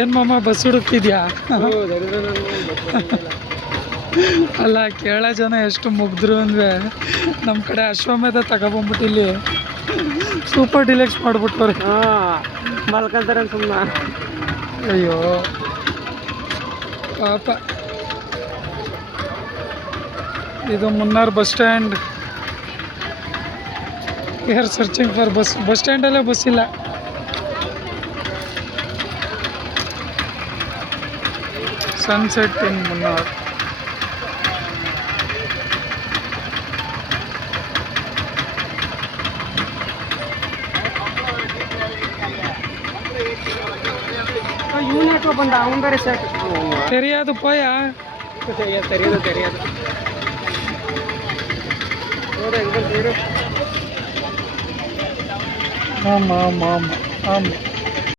ಏನು ಮಾಮ ಬಸ್ ಹುಡುಕ್ತಿದ್ಯಾ? ಅಲ್ಲ ಕೇಳೋ ಜನ ಎಷ್ಟು ಮುಗ್ದ್ರು ಅಂದರೆ ನಮ್ಮ ಕಡೆ ಅಶ್ವಮೇಧ ತಗೊಬಂದ್ಬಿಟ್ಟು ಇಲ್ಲಿ ಸೂಪರ್ ಡಿಲೆಕ್ಸ್ ಮಾಡಿಬಿಟ್ಟವ್ರೆ. ಮಲ್ಕೊಂತಾರೆ ಸುಮ್ಮನೆ. ಅಯ್ಯೋ ಪಾಪ. ಇದು Munnar bus stand. Are searching for bus ಸ್ಟ್ಯಾಂಡಲ್ಲೇ ಬಸ್ ಇಲ್ಲ. Sunset in Munnar. ಇವನು ಯಾಕೋ ಬಂದ, ಅವನು ಬೇರೆ ಶರ್ಟ್ ತೆರಿಯೋದು ಪೋಯ ತೆರೆಯೋದು ನೋಡಿ ಹೆಂಗ್ ಬಂದು ಆಮ ಆಮ ಆಮ ಆಮ